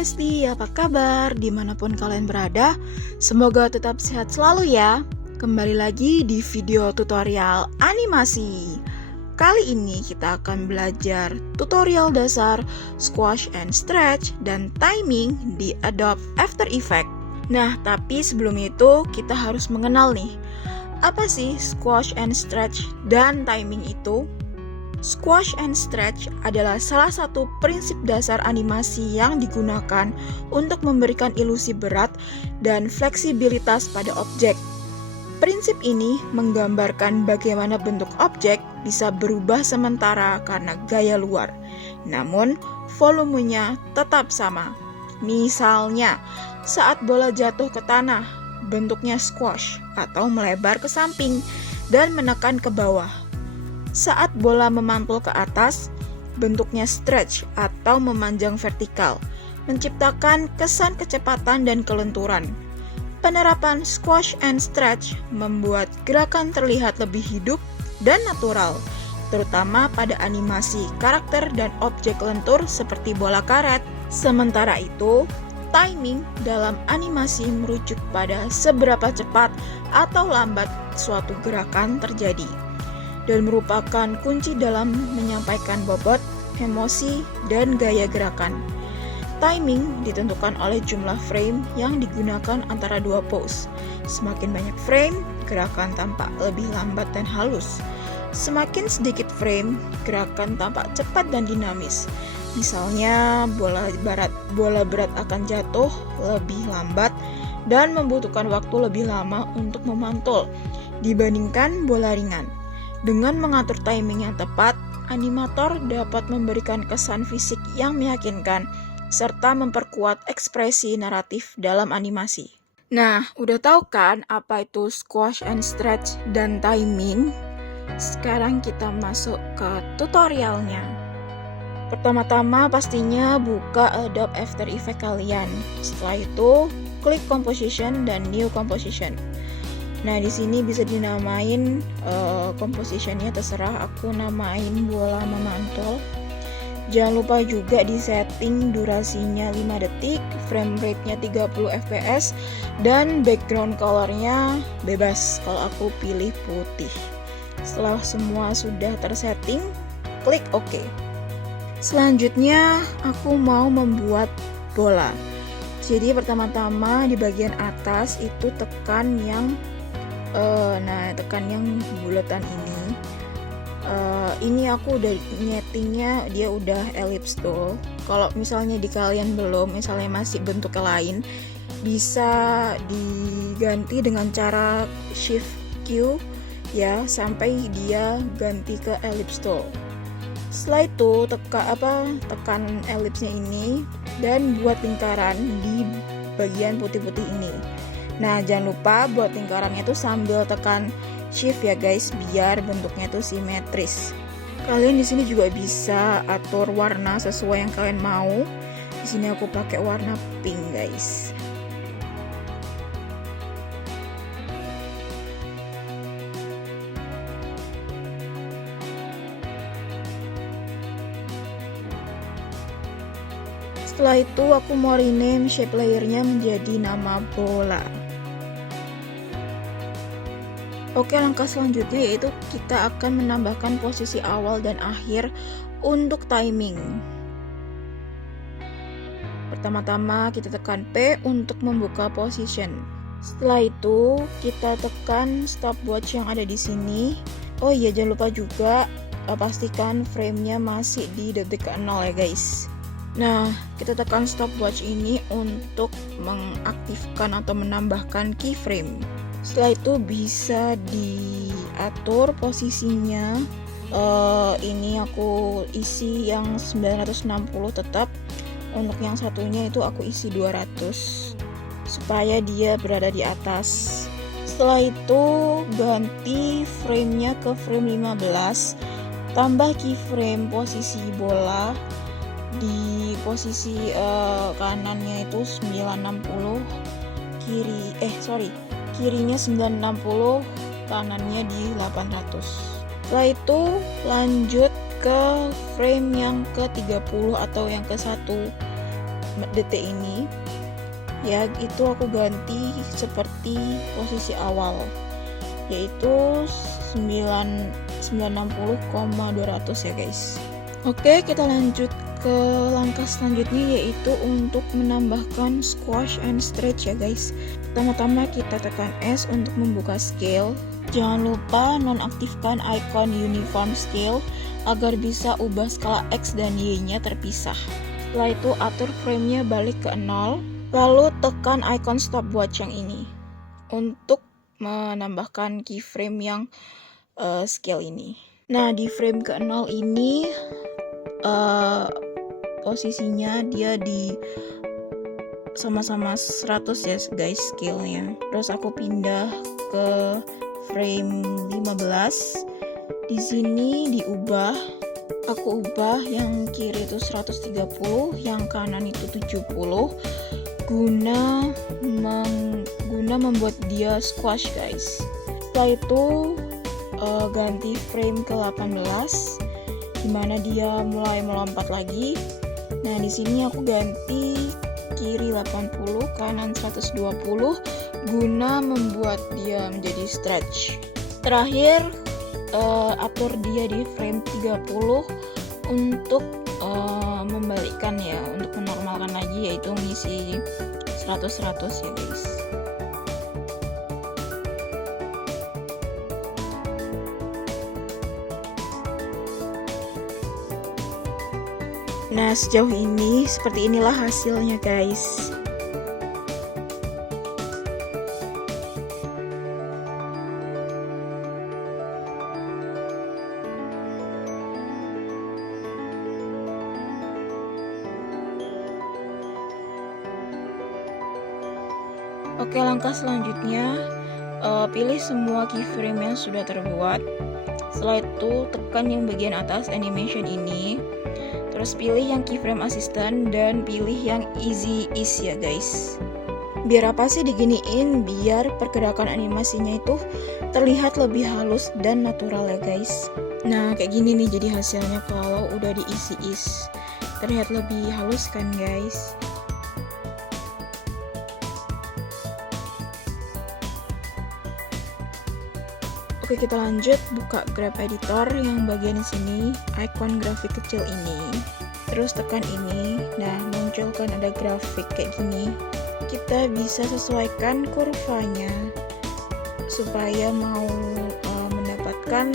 Besti, apa kabar? Dimanapun kalian berada, semoga tetap sehat selalu ya. Kembali lagi di video tutorial animasi. Kali ini kita akan belajar tutorial dasar squash and stretch dan timing di Adobe After Effects. Nah, tapi sebelum itu kita harus mengenal nih, apa sih squash and stretch dan timing itu? Squash and stretch adalah salah satu prinsip dasar animasi yang digunakan untuk memberikan ilusi berat dan fleksibilitas pada objek. Prinsip ini menggambarkan bagaimana bentuk objek bisa berubah sementara karena gaya luar, namun volumenya tetap sama. Misalnya, saat bola jatuh ke tanah, bentuknya squash atau melebar ke samping dan menekan ke bawah. Saat bola memantul ke atas, bentuknya stretch atau memanjang vertikal, menciptakan kesan kecepatan dan kelenturan. Penerapan squash and stretch membuat gerakan terlihat lebih hidup dan natural, terutama pada animasi karakter dan objek lentur seperti bola karet. Sementara itu, timing dalam animasi merujuk pada seberapa cepat atau lambat suatu gerakan terjadi, dan merupakan kunci dalam menyampaikan bobot, emosi, dan gaya gerakan. Timing ditentukan oleh jumlah frame yang digunakan antara dua pose. Semakin banyak frame, gerakan tampak lebih lambat dan halus. Semakin sedikit frame, gerakan tampak cepat dan dinamis. Misalnya, bola berat akan jatuh lebih lambat dan membutuhkan waktu lebih lama untuk memantul dibandingkan bola ringan. Dengan mengatur timing yang tepat, animator dapat memberikan kesan fisik yang meyakinkan serta memperkuat ekspresi naratif dalam animasi. Nah, udah tahu kan apa itu squash and stretch dan timing? Sekarang kita masuk ke tutorialnya. Pertama-tama pastinya buka Adobe After Effects kalian. Setelah itu, klik Composition dan New Composition. Nah, di sini bisa dinamain compositionnya terserah, aku namain bola memantul. Jangan lupa juga di setting durasinya 5 detik, frame rate-nya 30 fps, dan background color-nya bebas, kalau aku pilih putih. Setelah semua sudah tersetting, klik OK. Selanjutnya, aku mau membuat bola. Jadi pertama-tama di bagian atas itu tekan yang bulatan ini. Ini aku udah nyetingnya dia udah ellipse tool. Kalau misalnya di kalian belum, misalnya masih bentuknya lain, bisa diganti dengan cara shift Q ya sampai dia ganti ke ellipse tool. Setelah itu tekan ellipse-nya ini dan buat lingkaran di bagian putih-putih ini. Nah, jangan lupa buat lingkarannya itu sambil tekan shift ya guys, biar bentuknya itu simetris. Kalian di sini juga bisa atur warna sesuai yang kalian mau. Di sini aku pakai warna pink guys. Setelah itu aku mau rename shape layernya menjadi nama bola. Oke, langkah selanjutnya yaitu kita akan menambahkan posisi awal dan akhir untuk timing. Pertama-tama kita tekan P untuk membuka position. Setelah itu kita tekan stopwatch yang ada di sini. Oh iya, jangan lupa juga pastikan frame-nya masih di detik ke-0 ya guys. Nah, kita tekan stopwatch ini untuk mengaktifkan atau menambahkan keyframe. Setelah itu bisa diatur posisinya. Ini aku isi yang 960 tetap. Untuk yang satunya itu aku isi 200 supaya dia berada di atas. Setelah itu ganti frame-nya ke frame 15. Tambah keyframe posisi bola. Di posisi kanannya itu 960, kirinya 960, kanannya di 800. Setelah itu lanjut ke frame yang ke-30 atau yang ke-1. detik ini ya, itu aku ganti seperti posisi awal, yaitu 960,200 ya guys. Oke, kita lanjut ke langkah selanjutnya, yaitu untuk menambahkan squash and stretch ya guys. Pertama-tama kita tekan S untuk membuka scale. Jangan lupa nonaktifkan icon uniform scale agar bisa ubah skala X dan Y-nya terpisah. Setelah itu atur frame-nya balik ke 0, lalu tekan icon stopwatch yang ini untuk menambahkan keyframe yang scale ini. Nah, di frame ke-0 ini posisinya dia di sama-sama 100 ya guys scale-nya. Terus aku pindah ke frame 15. Di sini diubah, aku ubah yang kiri itu 130, yang kanan itu 70 guna membuat dia squash guys. Setelah itu ganti frame ke 18 dimana dia mulai melompat lagi. Nah, di sini aku ganti kiri 80, kanan 120 guna membuat dia menjadi stretch. Terakhir atur dia di frame 30 untuk membalikkan ya, untuk menormalkan lagi, yaitu ngisi 100-100 ya guys. Nah, sejauh ini seperti inilah hasilnya guys. Oke, langkah selanjutnya pilih semua keyframe yang sudah terbuat. Setelah itu tekan yang bagian atas animation ini. Terus pilih yang keyframe assistant dan pilih yang easy ease ya guys. Biar apa sih diginiin? Biar pergerakan animasinya itu terlihat lebih halus dan natural ya guys. Nah, kayak gini nih jadi hasilnya kalau udah di easy ease. Terlihat lebih halus kan guys. Oke, kita lanjut buka Grab Editor yang bagian di sini, icon grafik kecil ini. Terus tekan ini. Nah, muncul kan ada grafik kayak gini. Kita bisa sesuaikan kurvanya supaya mau mendapatkan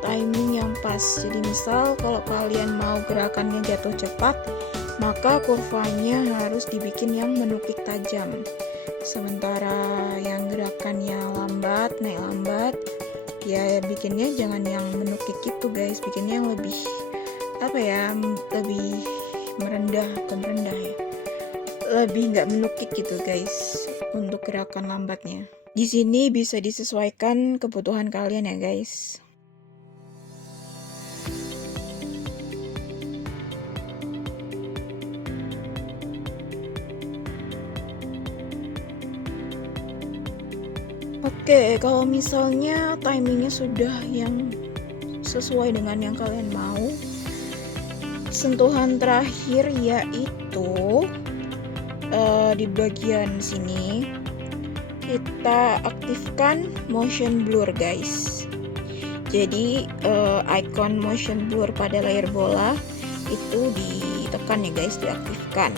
timing yang pas. Jadi misal kalau kalian mau gerakannya jatuh cepat, maka kurvanya harus dibikin yang menukik tajam. Sementara yang gerakannya lambat, naik lambat, ya bikinnya jangan yang menukik gitu guys, bikinnya yang lebih lebih merendah, bukan merendah ya, lebih nggak menukik gitu guys untuk gerakan lambatnya. Di sini bisa disesuaikan kebutuhan kalian ya guys. Oke, kalau misalnya timingnya sudah yang sesuai dengan yang kalian mau, sentuhan terakhir yaitu di bagian sini kita aktifkan motion blur guys. Jadi icon motion blur pada layar bola itu ditekan ya guys, diaktifkan.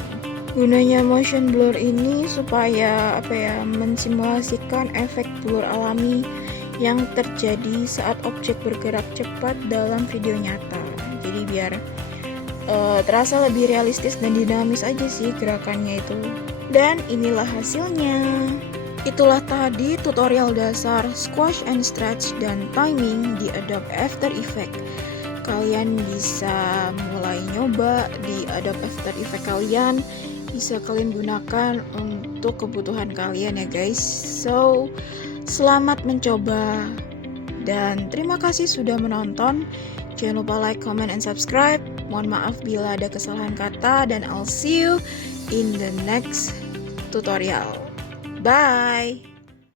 Gunanya motion blur ini supaya mensimulasikan efek blur alami yang terjadi saat objek bergerak cepat dalam video nyata. Jadi biar terasa lebih realistis dan dinamis aja sih gerakannya itu. Dan inilah hasilnya. Itulah tadi tutorial dasar squash and stretch dan timing di Adobe After Effects. Kalian bisa mulai nyoba di Adobe After Effects kalian. Bisa kalian gunakan untuk kebutuhan kalian ya guys. So, selamat mencoba dan terima kasih sudah menonton. Jangan lupa like, comment, and subscribe. Mohon maaf bila ada kesalahan kata dan I'll see you in the next tutorial. Bye.